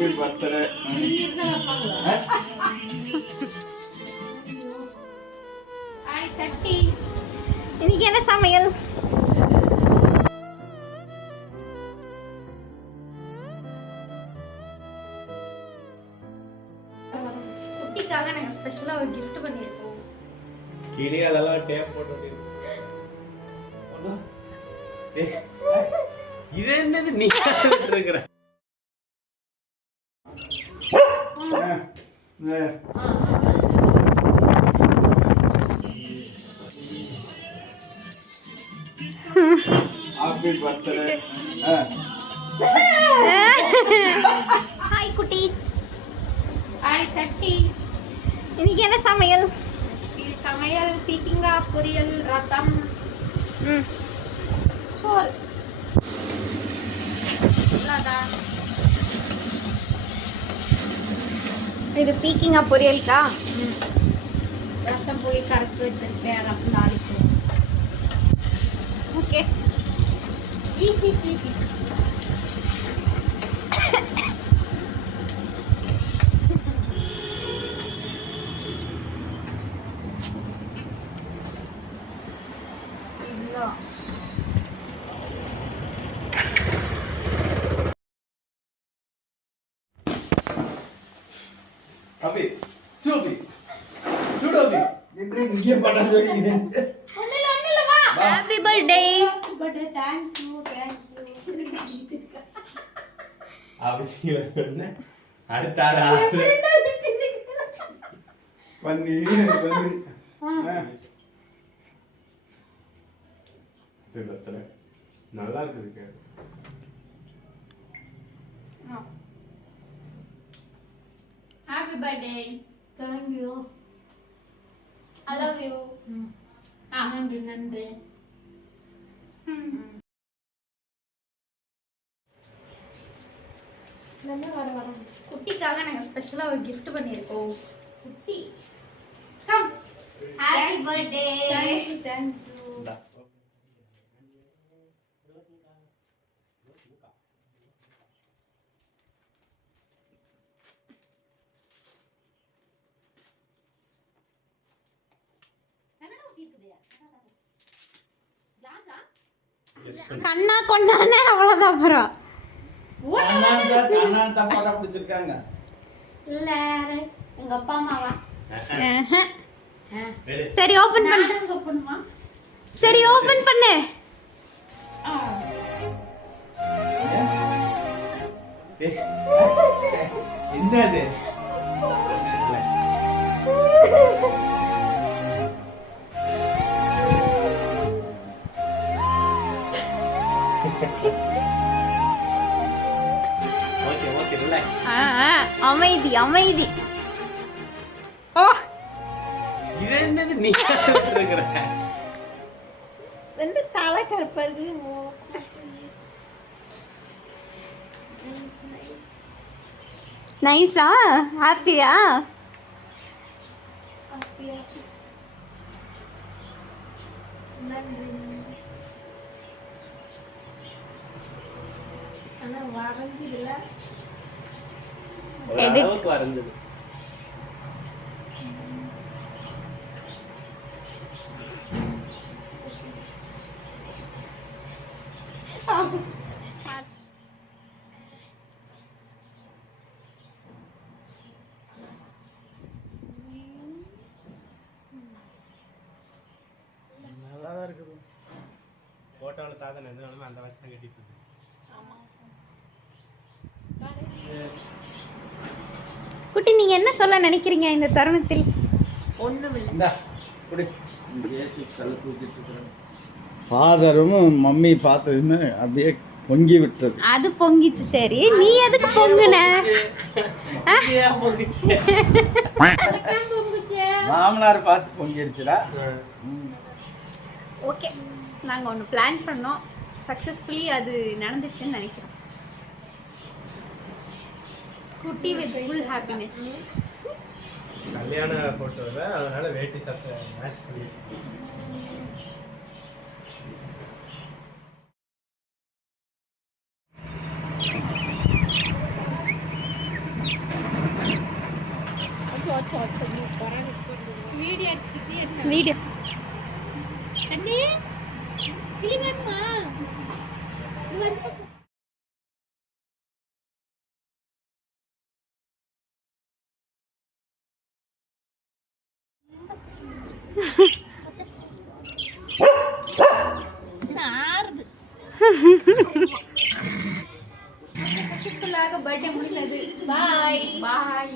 Happy birthday. இன்னைக்கு என்ன சமையல்? குட்டிக்காக நாங்க ஸ்பெஷலா ஒரு gift பண்ணிருக்கோம். கீழே அதெல்லாம் டேப் போட்டு இது என்னது நீ இருக்கிற ஹாப்பி பர்த்டே. ஹாய் குட்டி. ஹாய் சட்டி. இன்னைக்கு என்ன சமையல்? சமையல் பீக்கிங்காய் பொரியல் ரசம் சோறு அவ்வளோதான். இது பீக்கிங்கா பொரியலுக்கா? ரசம் புளி கரைச்சி வச்சிருக்கேன். ரசம் நாளைக்கு. ஓகே. Easy easy. அபி சூபி சுடோபி இப்படி இங்கே பட்டா ஜோடிக்குது. ஒண்ணுல வா. Happy birthday. But thank you. Abhi என்ன அடுத்த ஆளா பண்ணி நல்லா இருக்கு. Happy birthday. Thank you. I love you. நன்றி. வர குட்டிக்காக நாங்க ஸ்பெஷலா ஒரு gift பண்ணிருக்கோம். குட்டி come. Happy birthday. Thank you. கண்ணா கொண்டானே அவ்வளவுதான் பரவா. தப்பாட்டா பிடிச்சிருக்காங்க. இல்ல உங்க அப்பா அம்மாவா? சரி ஓபன் பண்ணு. நானும் ஓபன்மா. சரி ஓபன் பண்ணு. என்னது? Okay relax. அமைதி அமைதி. ஓ இது என்னது நீ இருக்கிற? ரெண்டு தலை கருப்பது. நைஸா? ஹாப்பியா? அளவுக்கு வரைஞ்சது. நல்லாதான் இருக்குது. போட்டோவில் தாத்தா நிஜமாலுமே அந்த வயசு தான் கட்டிட்டு இருக்கு. குட்டி நீங்க என்ன சொல்ல நினைக்கிறீங்க இந்த தருணத்தில்? ஒண்ணுமில்லை. ஃபாதரும் மம்மி பார்த்ததுன்னு அப்படியே பொங்கி விட்டது. அது பொங்கிச்சு. சரி நீ எதுக்கு பொங்குன? மாமனார் பார்த்து பொங்கிருச்சுடா. ஓகே நாங்க ஒன்று பிளான் பண்ணோம். சக்ஸஸ்ஃபுல்லி அது நடந்துச்சுன்னு நினைக்கிறோம். குட்டி வித் ஃபுல் ஹாப்பினஸ். கல்யாண போட்டோல அதனால வேட்டி சட்டை மேட்ச் பண்ணி. வீடியோ எடுத்துக்கிட்டு வீடியோ அண்ணே கிளி வேணுமா இது வந்து ஆறுது சக்ஸஸ்ஃபுல்லாக பர்த்டே முடிந்தது பாய் பாய்